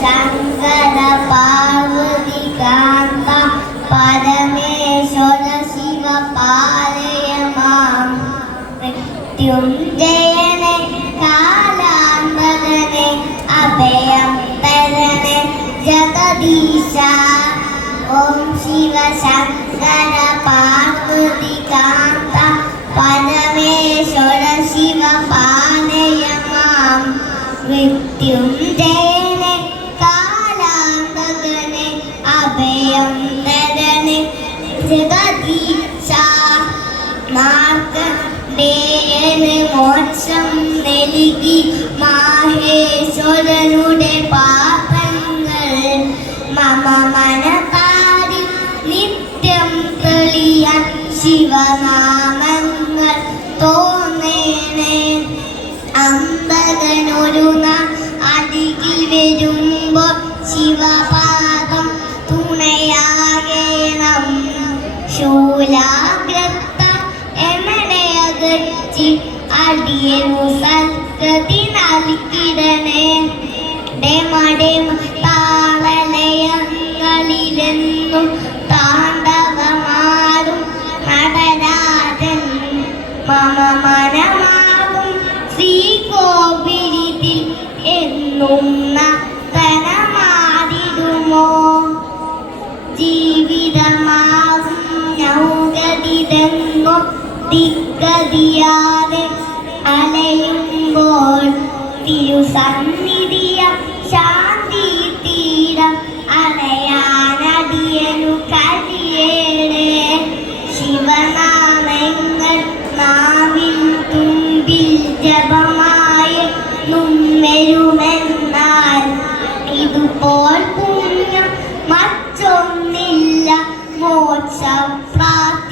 ശങ്കര പാർവതി കാന്ത പരമേശ്വര ശിവ പാലയമാം മൃത്യുഞ്ജയനെ കാലാന്തരനെ അഭയം തരണേ ജഗദീശ. ഓം ശിവ ശങ്കര പാർവതി കാന്ത പരമേശ്വര ശിവ പാലയമാം മൃത്യുഞ്ജയനെ കാലാന്തകനെ അഭയം തരണേ ജഗദീശ. മാർക്കണ്ഡേയന് മോക്ഷം നൽകി മാഹേശ്വരനുടെ പാപങ്ങൾ മമ മനതാരിൽ നിത്യം തെളിയാൻ ശിവനാമങ്ങൾ തോന്നേണേ. അമ്പകനൊരു അരികിൽ വരുമ്പോൾ ശിവപാദം തുണയാകേണം. ശൂലാഗ്രത്ത എമനെ അകറ്റി അടിയനു സൽഗതി നൽകിടണേ. ഡെമഡെമ താളലയങ്ങളിലെന്നും താണ്ഡവമാടും നടരാജൻ മമ മനമാകും ശ്രീകോവിലിൽ എന്നും നർത്തനമാടിടുമോ. ജീവിതമാകും നൗഗതിതെങ്ങോ ദിഗ്ഗതിയാതെ അലയുമ്പോൾ തിരുസന്നിധിയ ശാന്തി തീരം അലയാനടിയനു കഴിയേണേ. ശിവനാമങ്ങൾ നാവിൽ തുമ്പിൽ ജപമായി നുമ്മരുമെന്നാൽ ഇതുപോൽ പുണ്യം മറ്റൊന്നില്ല. മോക്ഷം പ്രാർത്ഥന